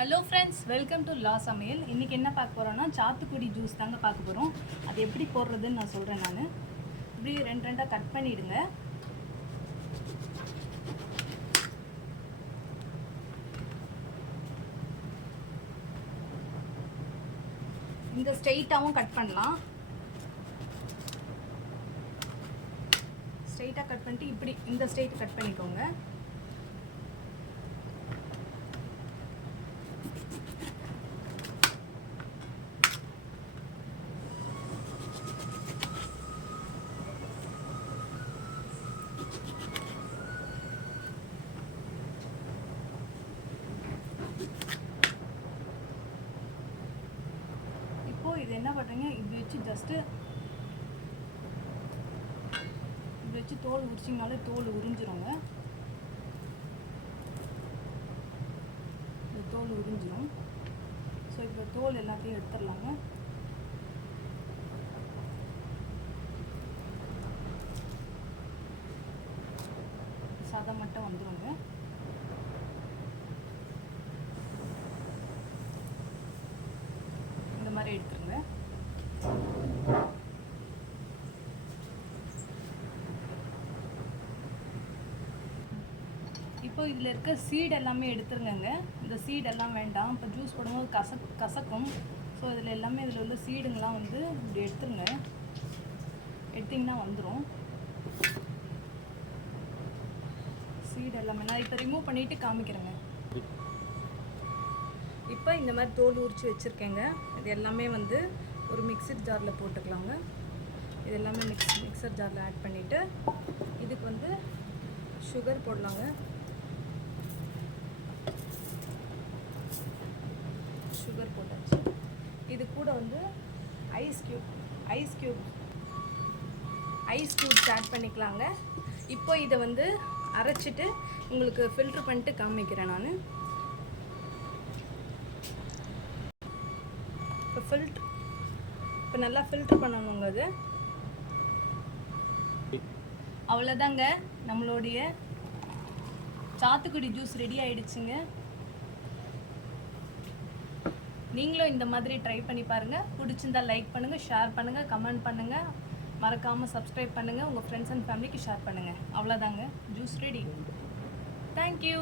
Hello friends, welcome to லா சமையல். இன்றைக்கி என்ன பார்க்க போகிறோன்னா சாத்துக்குடி ஜூஸ் தாங்க பார்க்க போகிறோம். அது எப்படி போடுறதுன்னு நான் சொல்கிறேன். நான் இப்படி ரெண்டாக கட் பண்ணிவிடுங்க. இந்த ஸ்ட்ரெயிட்டாகவும் கட் பண்ணலாம். ஸ்ட்ரெயிட்டாக கட் பண்ணிட்டு இப்படி இந்த ஸ்ட்ரெயிட் கட் பண்ணிக்கோங்க. இது என்ன பண்ணுறீங்க, இப்படி வச்சு ஜஸ்ட்டு இப்படி வச்சு தோல் உரிச்சிங்கனாலே தோல் உறிஞ்சிருங்க. இந்த தோல் உறிஞ்சிரும். ஸோ இப்போ தோல் எல்லாத்தையும் எடுத்துடலாங்க. சதை மட்டும் வந்துடுங்க. இந்த மாதிரி எடுத்துருங்க. இப்போ இதில் இருக்க சீடு எல்லாமே எடுத்துருங்க. இந்த சீடு எல்லாம் வேண்டாம். இப்போ ஜூஸ் போடும்போது கசக்கும். ஸோ இதில் எல்லாமே இதில் உள்ள சீடுங்கெலாம் வந்து இப்படி எடுத்துருங்க. எடுத்திங்கன்னா வந்துடும் சீடு எல்லாமே. நான் இப்போ ரிமூவ் பண்ணிவிட்டு காமிக்கிறேங்க. இப்போ இந்த மாதிரி தோல் உரித்து வச்சுருக்கேங்க. இது எல்லாமே வந்து ஒரு மிக்சர் ஜாரில் போட்டுக்கலாங்க. இது எல்லாமே மிக்சர் ஜாரில் ஆட் பண்ணிவிட்டு இதுக்கு வந்து சுகர் போடலாங்க. சுகர் போட்டாச்சு. இது கூட வந்து ஐஸ் க்யூப்ஸ் ஆட் பண்ணிக்கலாங்க. இப்போ இதை வந்து அரைச்சிட்டு உங்களுக்கு ஃபில்ட்ரு பண்ணிட்டு காமிக்கிறேன் நான். இப்போ நல்லா ஃபில்ட்ரு பண்ணணுங்க. அது அவ்வளோதாங்க, நம்மளுடைய சாத்துக்குடி ஜூஸ் ரெடி ஆயிடுச்சுங்க. நீங்களும் இந்த மாதிரி ட்ரை பண்ணி பாருங்கள். பிடிச்சிருந்தா லைக் பண்ணுங்கள், ஷேர் பண்ணுங்கள், கமெண்ட் பண்ணுங்கள். மறக்காமல் சப்ஸ்கிரைப் பண்ணுங்கள். உங்கள் ஃப்ரெண்ட்ஸ் அண்ட் ஃபேமிலிக்கு ஷேர் பண்ணுங்கள். அவ்வளோதாங்க, ஜூஸ் ரெடி. தேங்க்யூ.